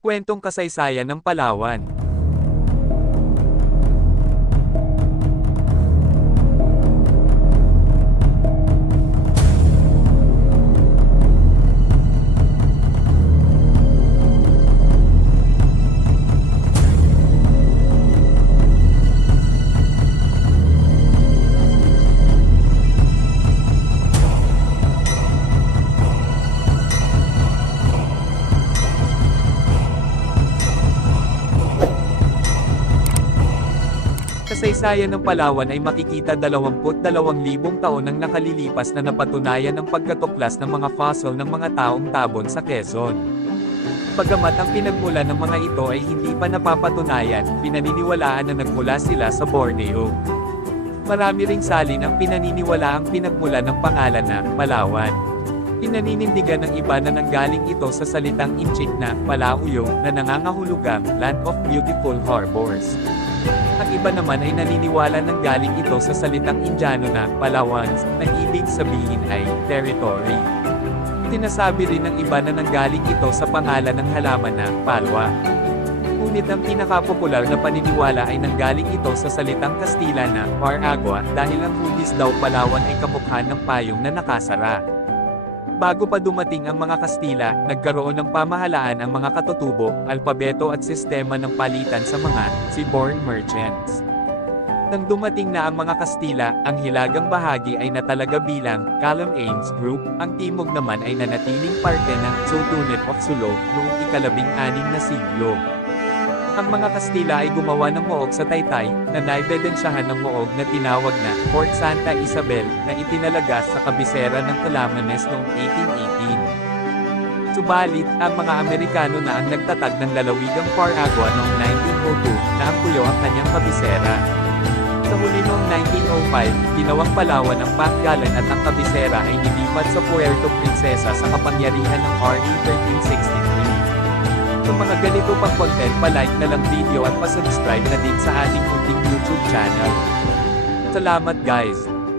Kwentong kasaysayan ng Palawan. Kasaysayan ng Palawan ay makikita 22,000 taon nang nakalilipas na napatunayan ang pagkatuklas ng mga fossil ng mga taong tabon sa Quezon. Bagamat ang pinagmula ng mga ito ay hindi pa napapatunayan, pinaniniwalaan na nagmula sila sa Borneo. Marami ring salin ang pinaniniwala ang pinagmula ng pangalan na Palawan. Pinaninindigan ng iba na nanggaling ito sa salitang Inchik na Palauyo na nangangahulugang Land of Beautiful Harbors. Ang iba naman ay naniniwala ng galing ito sa salitang Indiano na Palawans, na ibig sabihin ay territory. Tinasabi rin ng iba na nanggaling ito sa pangalan ng halaman na palwa. Ngunit ang pinakapopular na paniniwala ay nanggaling ito sa salitang Kastila na Paragua dahil ang hugis daw Palawan ay kamukha ng payong na nakasara. Bago pa dumating ang mga Kastila, nagkaroon ng pamahalaan ang mga katutubo, alpabeto at sistema ng palitan sa mga seaborne merchants. Nang dumating na ang mga Kastila, ang hilagang bahagi ay natalaga bilang Calum Ames Group, ang timog naman ay nanatiling parte ng Sultanate of Sulu noong ikalabing anim na siglo. Ang mga Kastila ay gumawa ng moog sa Taytay, na naibedensyahan ng moog na tinawag na Fort Santa Isabel, na itinalaga sa kabisera ng Calamanes noong 1818. Subalit, ang mga Amerikano na ang nagtatag ng lalawigang Paragua noong 1902, na ang puyo ang kanyang kabisera. Sa huli noong 1905, ginawang Palawan ang Pangalan at ang kabisera ay nilipat sa Puerto Princesa sa kapangyarihan ng RA 1363. Sa mga ganito pang content pa-like na lang video at pa-subscribe na din sa ating munting YouTube channel. Salamat guys!